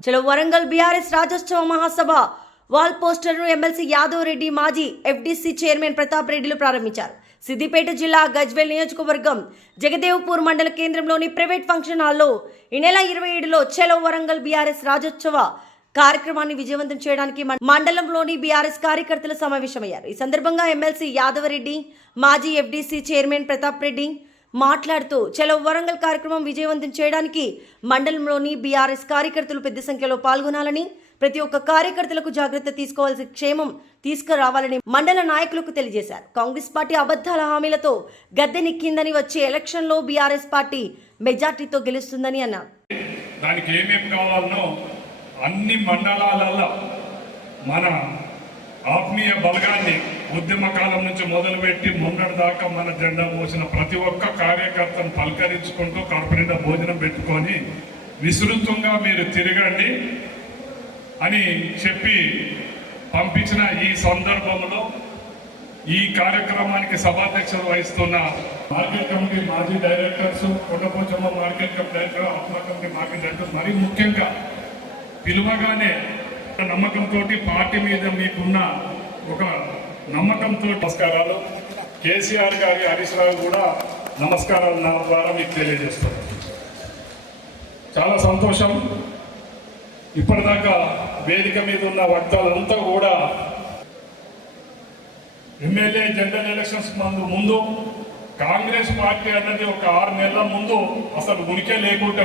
చలో వరంగల్ బీఆర్ఎస్ రాజ్యోత్సవ మహాసభ వాల్ పోస్టర్ను ఎమ్మెల్సీ యాదవ్ రెడ్డి మాజీ ఎఫ్డీసీ చైర్మన్ ప్రతాప్ రెడ్డిలు ప్రారంభించారు సిద్దిపేట జిల్లా గజ్వేల్ నియోజకవర్గం జగదేవ్పూర్ మండల కేంద్రంలోని ప్రైవేట్ ఫంక్షన్ హాల్లో ఈ నెల ఇరవై ఏడులో చలో వరంగల్ బీఆర్ఎస్ రాజోత్సవ కార్యక్రమాన్ని విజయవంతం చేయడానికి మండలంలోని బీఆర్ఎస్ కార్యకర్తలు సమావేశమయ్యారు ఈ సందర్భంగా ఎమ్మెల్సీ యాదవరెడ్డి మాజీ ఎఫ్డీసీ చైర్మన్ ప్రతాప్ రెడ్డి మాట్లాడుతూ చలో వరంగల్ కార్యక్రమం విజయవంతం చేయడానికి మండలంలోని బీఆర్ఎస్ కార్యకర్తలు పెద్ద సంఖ్యలో పాల్గొనాలని ప్రతి ఒక్క కార్యకర్తలకు జాగ్రత్త తీసుకోవాల్సిన క్షేమం తీసుకురావాలని మండల నాయకులకు తెలియజేశారు. కాంగ్రెస్ పార్టీ అబద్ధాల హామీలతో గద్దెనెక్కిందని వచ్చే ఎలక్షన్లో బీఆర్ఎస్ పార్టీ మెజార్టీతో గెలుస్తుందని అన్నారు. దానికి ఏమేమి కావాలనో అన్ని మండలాలలో మన ఆత్మీయ బలగాన్ని ఉద్యమ కాలం నుంచి మొదలుపెట్టి మొన్నటి దాకా మన జెండా మోసిన ప్రతి ఒక్క కార్యకర్తను పలకరించుకుంటూ కడుపు భోజనం పెట్టుకొని విస్తృతంగా మీరు తిరగండి అని చెప్పి పంపించిన ఈ సందర్భంలో ఈ కార్యక్రమానికి సభాధ్యక్షత వహిస్తున్న మార్కెట్ కమిటీ మాజీ directors Kondapochamma market committee director ఆత్మ కమిటీ మార్కెట్ డైరెక్టర్ మరీ ముఖ్యంగా పిలువగానే నమ్మకంతో పార్టీ మీద మీకున్న ఒక నమ్మకంతో నమస్కారాలు. కేసీఆర్ గారి హరీష్ రావు కూడా నమస్కారాలు నా ద్వారా మీకు తెలియజేస్తారు చాలా సంతోషం. ఇప్పటిదాకా వేదిక మీద ఉన్న వక్తాలంతా కూడా ఎమ్మెల్యే జనరల్ ఎలక్షన్స్ ముందు ముందు కాంగ్రెస్ పార్టీ అన్నది ఒక ఆరు నెలల ముందు అసలు ఉనికే లేకుంటే